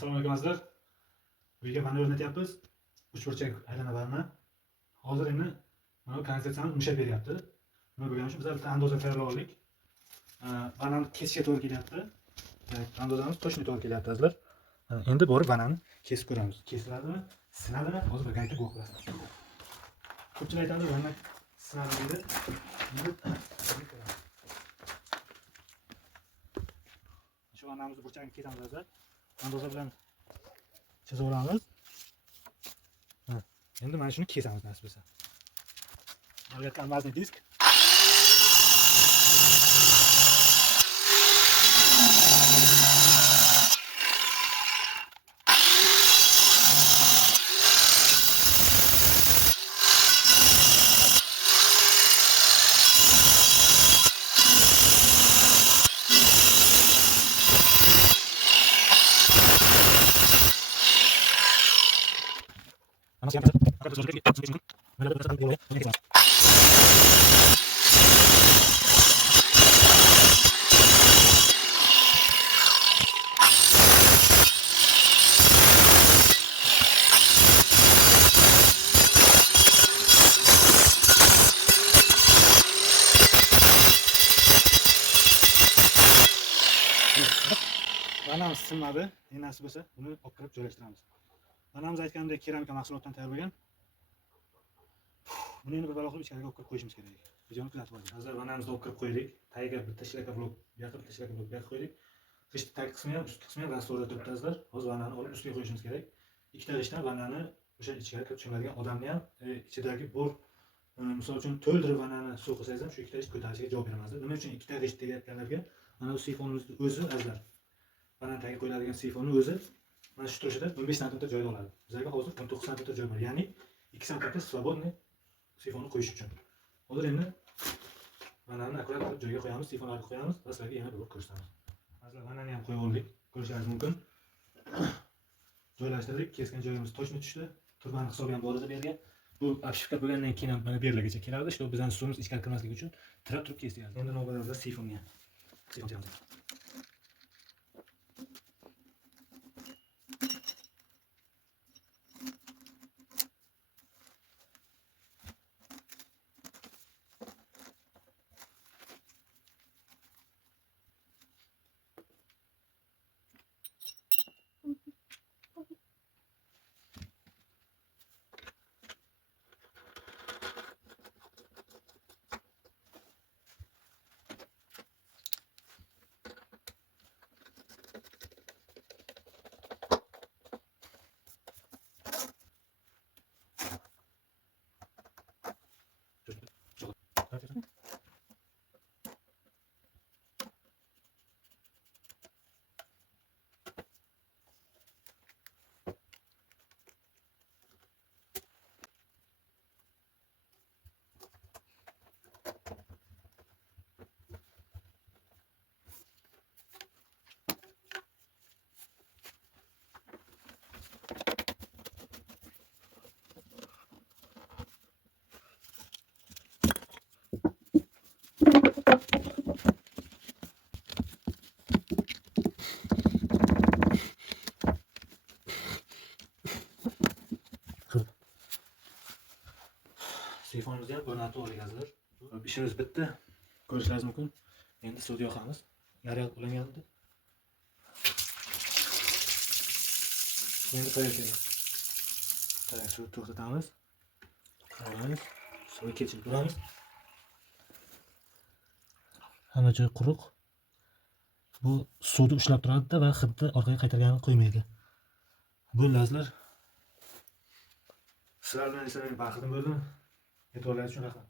Assalomu alaykum azizlar. Bu yerga vanna o'rnatyapmiz. 3 burchak aylana vanna. Hozir endi mana konstruksiyamiz mushab beryapti. Nima bo'lgani uchun bizlar bitta andoza tayyorlab oldik. Vannani kesishga to'g'ri kelyapti. Andozamiz точно to'g'ri kelyapti azizlar. Endi borib vannani kesib ko'ramiz. Kesiladimi, sinadimi? Hozir birga aytib ko'ramiz. Ko'pchilik aytadi, vanna sinadi deydi. Endi shu vannamizni burchagini kesamiz azizlar. Andoza bilan chizib olamiz. Endi mana shuni kesamiz nasib bo'lsa. Olayotgan almazli disk. Vanamiz sinmadi. Endi nasib bo'lsa buni olib kirib joylashtiramiz. Vanamiz aytganimdek keramika mahsulotdan tayyorlangan. Buni endi bir balo qilib ichkariga olib kirib qo'yishimiz kerak. Videoni kuzatib oling. Hozir vanamizni olib kirib qo'ydik. Tagiga bitta shlaka blok, bu yoqqa bitta shlaka blok berib qo'ydik. G'isht tag qismi ham, ust qismi ham rastorda turibdi azizlar. Hozir vannani olib ustiga qo'yishimiz kerak. Ikkita g'ishtdan vannani o'sha ichkariga kirib tushiradigan odamni ham ichidagi bor misol uchun to'ldirib vannani suv qilsangiz ham shu ikkita g'isht ko'tarishiga javob beramiz. Nima uchun ikkita g'isht deyotganlarga mana bu sifonimizni o'zi azizlar. Vannani tagiga qo'yiladigan sifonni o'zi mana shu turishida 15 sm joyda oladi. Bizlarga hozir 19 sm joy bor. Ya'ni 2 sm svobodniy sifonni qo'yish uchun. Hozir endi vannani akkurat qilib joyiga qo'yamiz, sifonlarni qo'yamiz va sizlarga yana bir ko'rsatamiz. Hozir vannani ham qo'yib oldik. Ko'rishingiz mumkin. Joylashtirdik. Kesgan joyimiz точно tushdi. Turbani hisobi ham bor edi bu yerga. Bu obshivka bo'lgandan keyin ham mana bu yerlargacha keladi. Shu bizning suvimiz ichkari kirmasligi uchun tirab turib kesyapti. Endi navbatda sifonga. Sifon chizamiz. Sifonimizni ham o'rnatib oldik azizlar. İşimiz bitti. Ko'rishingiz mumkin. Endi suvni yoqamiz. Naryad ulangandi. Endi qo'yamiz. Suvni to'xtatamiz. Olamiz. Suvni kechirib turamiz. Hamma joy quruq. Bu suvni ushlab turadi va hidni orqaga qaytarganini qo'ymaydi. Bo'ldi azizlar. Sizlar bilan esa men baxtim bo'ldim. E'tiborlaringiz uchun rahmat.